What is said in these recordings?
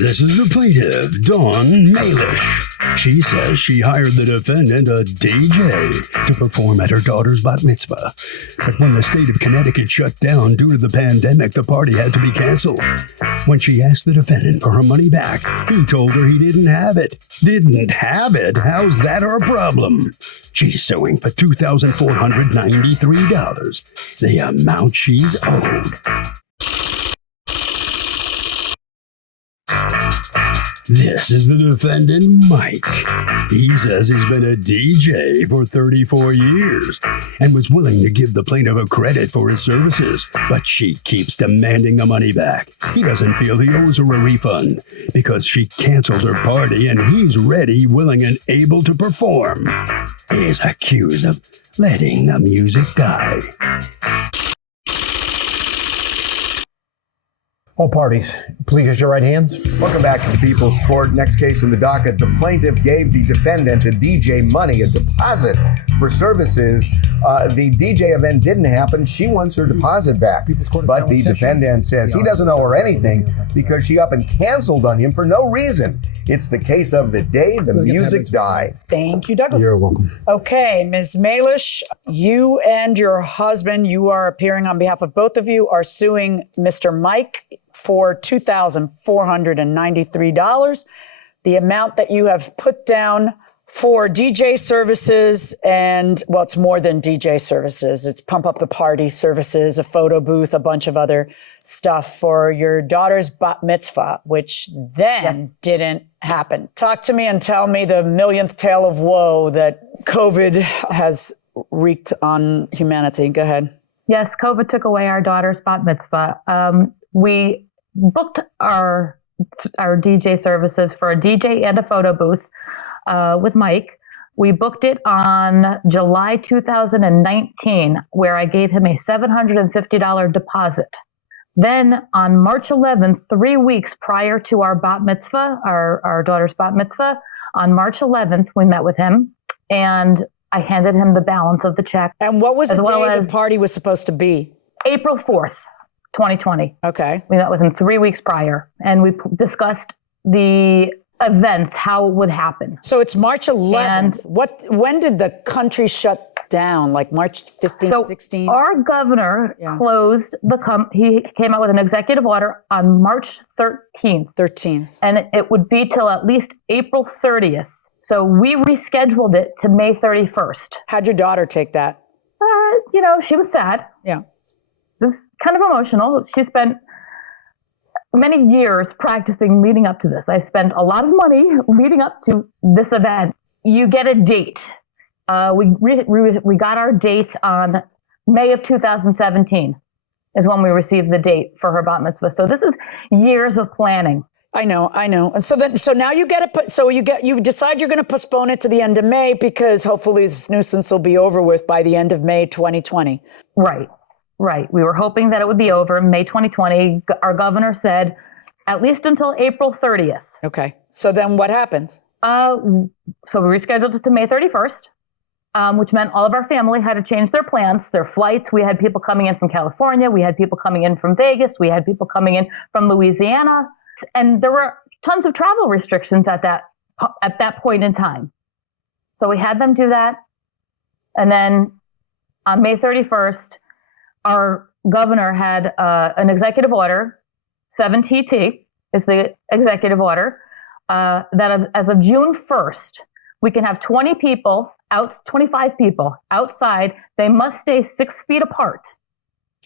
This is the plaintiff, Dawn Malish. She says she hired the defendant, a DJ, to perform at her daughter's bat mitzvah. But when the state of Connecticut shut down due to the pandemic, the party had to be canceled. When she asked the defendant for her money back, he told her he didn't have it. Didn't have it? How's that her problem? She's suing for $2,493, the amount she's owed. This is the defendant, Mike. He says he's been a DJ for 34 years and was willing to give the plaintiff a credit for his services, but she keeps demanding the money back. He doesn't feel he owes her a refund because she canceled her party and he's ready, willing, and able to perform. He's accused of letting the music die. All parties, please raise your right hands. Welcome back to the People's Court. Next case in the docket, the plaintiff gave the defendant, a DJ, money, a deposit for services. The DJ event didn't happen. She wants her deposit back. But the defendant says he doesn't owe her anything because she up and canceled on him for no reason. It's the case of the day the music died. Thank you, Douglas. You're welcome. Okay, Ms. Malish, you and your husband, you are appearing on behalf of both of you, are suing Mr. Mike for $2,493. The amount that you have put down for DJ services and, well, it's more than DJ services. It's pump up the party services, a photo booth, a bunch of other stuff for your daughter's bat mitzvah, which then didn't happen. Talk to me and tell me the millionth tale of woe that COVID has wreaked on humanity. Go ahead. Yes, COVID took away our daughter's bat mitzvah. We booked our DJ services for a DJ and a photo booth with Mike. We booked it on July 2019, where I gave him a $750 deposit. Then on March 11th, 3 weeks prior to our bat mitzvah, our daughter's bat mitzvah, on March 11th, we met with him and I handed him the balance of the check. And what was the day the party was supposed to be? April 4th, 2020. Okay. We met with him 3 weeks prior and we discussed the events, how it would happen. So it's March 11th. And when did the country shut down? Like March 15th, 16th? Our governor closed he came out with an executive order on March 13th. And it would be till at least April 30th. So we rescheduled it to May 31st. How'd your daughter take that? She was sad. Yeah. It was kind of emotional. She spent many years practicing leading up to this. I spent a lot of money leading up to this event. You get a date. We got our date on May of 2017 is when we received the date for her bat mitzvah. So this is years of planning. I know. And so now you you decide you're going to postpone it to the end of May because hopefully this nuisance will be over with by the end of May 2020. Right. We were hoping that it would be over in May 2020. Our governor said at least until April 30th. Okay. So then what happens? So we rescheduled it to May 31st. Which meant all of our family had to change their plans, their flights. We had people coming in from California. We had people coming in from Vegas. We had people coming in from Louisiana. And there were tons of travel restrictions at that point in time. So we had them do that. And then on May 31st, our governor had an executive order, 7TT is the executive order, that as of June 1st, we can have 25 people outside. They must stay 6 feet apart.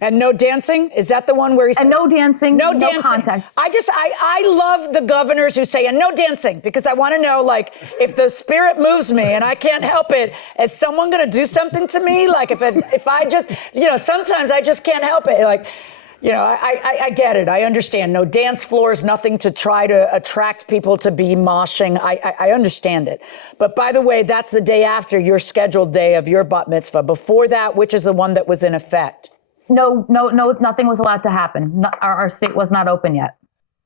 And no dancing? Is that the one where he said? And no dancing, no contact. I love the governors who say, and no dancing, because I want to know, like, if the spirit moves me and I can't help it, is someone going to do something to me? Like, if I just, sometimes I just can't help it. Like, I get it. I understand. No dance floors, nothing to try to attract people to be moshing. I understand it. But by the way, that's the day after your scheduled day of your bat mitzvah. Before that, which is the one that was in effect? No, nothing was allowed to happen. Our state was not open yet.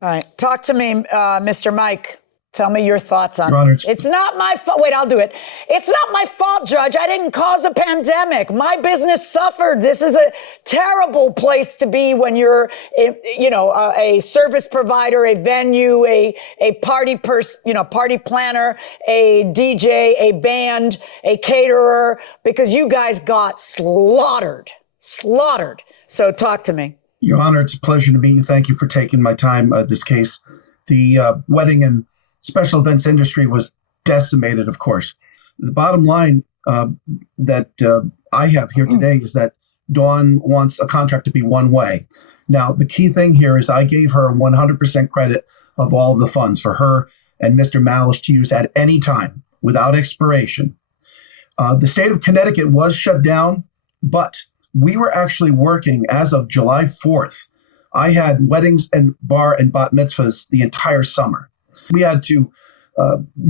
All right. Talk to me, Mr. Mike. Tell me your thoughts on Your Honor, this. It's not my fault. Wait, I'll do it. It's not my fault, Judge. I didn't cause a pandemic. My business suffered. This is a terrible place to be when you're, a service provider, a venue, a party party planner, a DJ, a band, a caterer, because you guys got slaughtered. So talk to me. Your Honor, it's a pleasure to meet you. Thank you for taking my time. This case, the wedding and special events industry was decimated, of course. The bottom line that I have here today is that Dawn wants a contract to be one way. Now, the key thing here is I gave her 100% credit of all of the funds for her and Mr. Malish to use at any time without expiration. The state of Connecticut was shut down, but we were actually working as of July 4th. I had weddings and bar and bat mitzvahs the entire summer. We had to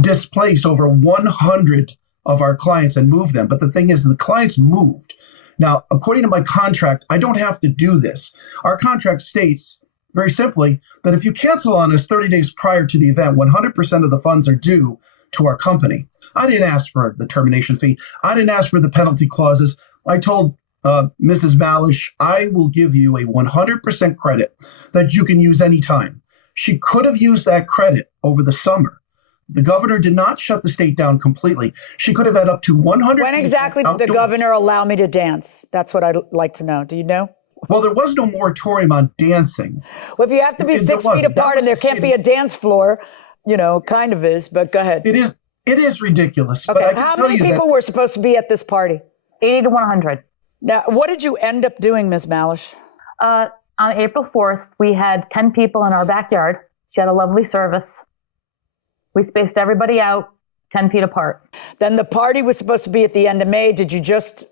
displace over 100 of our clients and move them. But the thing is, the clients moved. Now, according to my contract, I don't have to do this. Our contract states very simply that if you cancel on us 30 days prior to the event, 100% of the funds are due to our company. I didn't ask for the termination fee. I didn't ask for the penalty clauses. I told Mrs. Malish, I will give you a 100% credit that you can use anytime. She could have used that credit over the summer. The governor did not shut the state down completely. She could have had up to 100. When exactly did the governor allow me to dance? That's what I'd like to know. Do you know? Well, there was no moratorium on dancing. Well, if you have to be 6 feet apart and there can't be a dance floor, kind of is, but go ahead. It is ridiculous. Okay, but how many people were supposed to be at this party? 80 to 100. Now, what did you end up doing, Ms. Malish? On April 4th, we had 10 people in our backyard. She had a lovely service. We spaced everybody out 10 feet apart. Then the party was supposed to be at the end of May. Did you just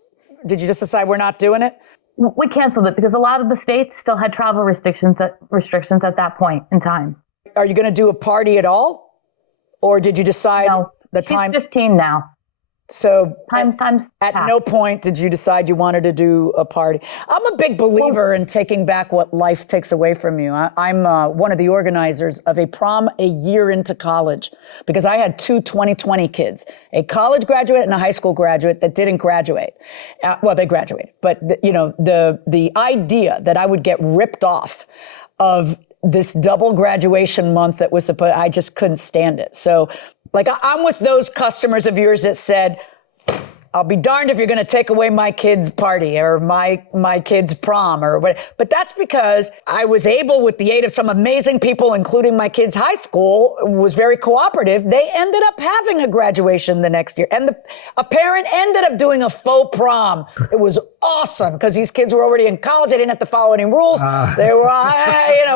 decide we're not doing it? We canceled it because a lot of the states still had travel restrictions at that point in time. Are you going to do a party at all? Or did you decide the time? She's 15 now. So at no point did you decide you wanted to do a party. I'm a big believer in taking back what life takes away from you. I'm one of the organizers of a prom a year into college because I had two 2020 kids, a college graduate and a high school graduate that didn't graduate. Well, they graduated, but the idea that I would get ripped off of this double graduation month that was supposed, I just couldn't stand it. So I'm with those customers of yours that said, I'll be darned if you're going to take away my kid's party or my kid's prom or what. But that's because I was able, with the aid of some amazing people, including my kid's high school, was very cooperative. They ended up having a graduation the next year. And a parent ended up doing a faux prom. It was awesome because these kids were already in college. They didn't have to follow any rules. They were,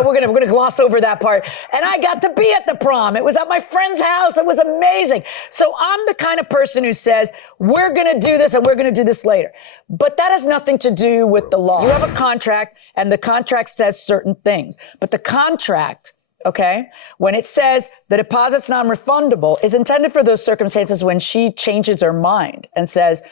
we're going to gloss over that part. And I got to be at the prom. It was at my friend's house. It was amazing. So I'm the kind of person who says, we're going to do this and we're going to do this later. But that has nothing to do with the law. You have a contract and the contract says certain things. But the contract, okay, when it says the deposit's non-refundable, is intended for those circumstances when she changes her mind and says,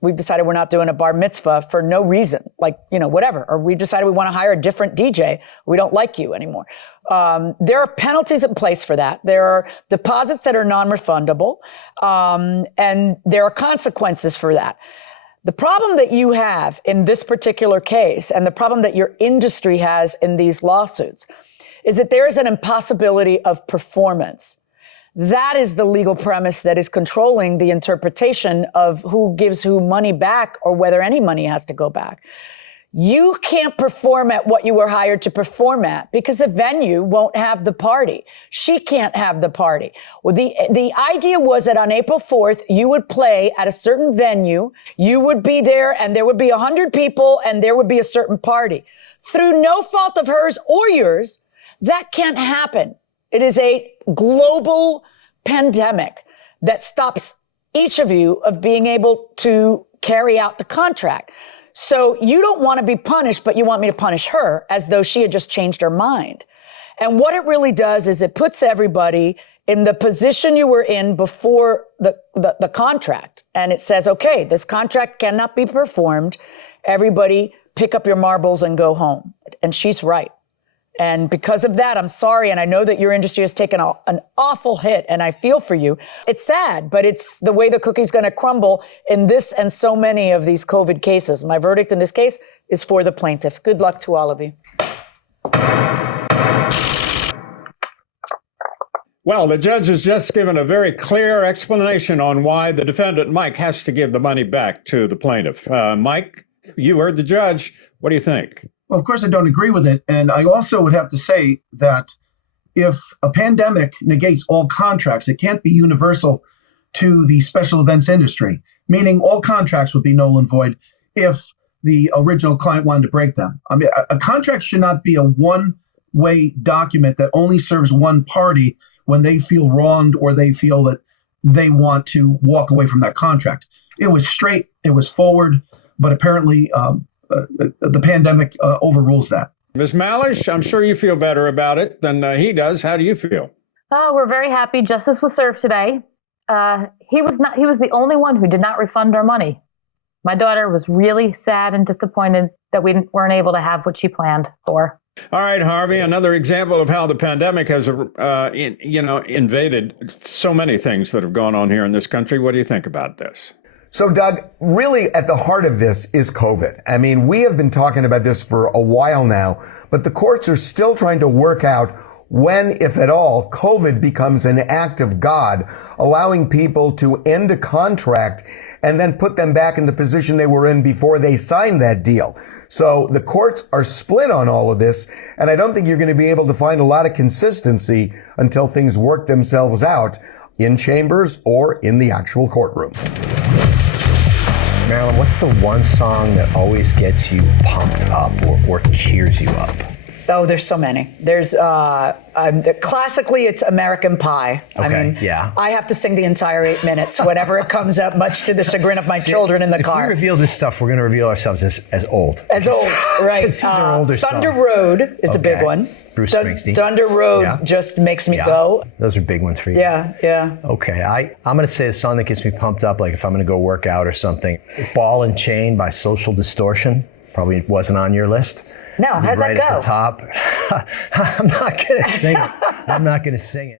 we've decided we're not doing a bar mitzvah for no reason, whatever. Or we've decided we want to hire a different DJ. We don't like you anymore. There are penalties in place for that. There are deposits that are non-refundable, and there are consequences for that. The problem that you have in this particular case, and the problem that your industry has in these lawsuits, is that there is an impossibility of performance. That is the legal premise that is controlling the interpretation of who gives who money back or whether any money has to go back. You can't perform at what you were hired to perform at because the venue won't have the party. She can't have the party. Well, the idea was that on April 4th, you would play at a certain venue. You would be there and there would be 100 people and there would be a certain party. Through no fault of hers or yours, that can't happen. It is a global pandemic that stops each of you of being able to carry out the contract. So you don't want to be punished, but you want me to punish her as though she had just changed her mind. And what it really does is it puts everybody in the position you were in before the contract. And it says, okay, this contract cannot be performed. Everybody pick up your marbles and go home. And she's right. And because of that, I'm sorry. And I know that your industry has taken an awful hit, and I feel for you. It's sad, but it's the way the cookie's going to crumble in this and so many of these COVID cases. My verdict in this case is for the plaintiff. Good luck to all of you. Well, the judge has just given a very clear explanation on why the defendant, Mike, has to give the money back to the plaintiff. Mike, you heard the judge. What do you think? Well, of course, I don't agree with it. And I also would have to say that if a pandemic negates all contracts, it can't be universal to the special events industry, meaning all contracts would be null and void if the original client wanted to break them. I mean, a contract should not be a one-way document that only serves one party when they feel wronged or they feel that they want to walk away from that contract. It was straight, it was forward, but apparently the pandemic overrules that. Ms. Malish, I'm sure you feel better about it than he does. How do you feel? Oh, we're very happy. Justice was served today. He was the only one who did not refund our money. My daughter was really sad and disappointed that we weren't able to have what she planned for. All right, Harvey, another example of how the pandemic has, invaded so many things that have gone on here in this country. What do you think about this? So, Doug, really at the heart of this is COVID. I mean, we have been talking about this for a while now, but the courts are still trying to work out when, if at all, COVID becomes an act of God, allowing people to end a contract and then put them back in the position they were in before they signed that deal. So the courts are split on all of this, and I don't think you're going to be able to find a lot of consistency until things work themselves out in chambers or in the actual courtroom. Marilyn, what's the one song that always gets you pumped up or cheers you up? Oh, there's so many. There's classically it's American Pie. Okay, I mean, yeah. I have to sing the entire 8 minutes whenever it comes up, much to the chagrin of my children in the car. If we reveal this stuff, we're going to reveal ourselves as old. As old, right? These are older Thunder songs. Road is a big Okay. one. Bruce Springsteen. Thunder Road Yeah. just makes me Yeah. go. Those are big ones for you. Yeah. Okay, I'm going to say a song that gets me pumped up, like if I'm going to go work out or something. Ball and Chain by Social Distortion. Probably wasn't on your list. No, how's right that go? At the top. I'm not going to sing it.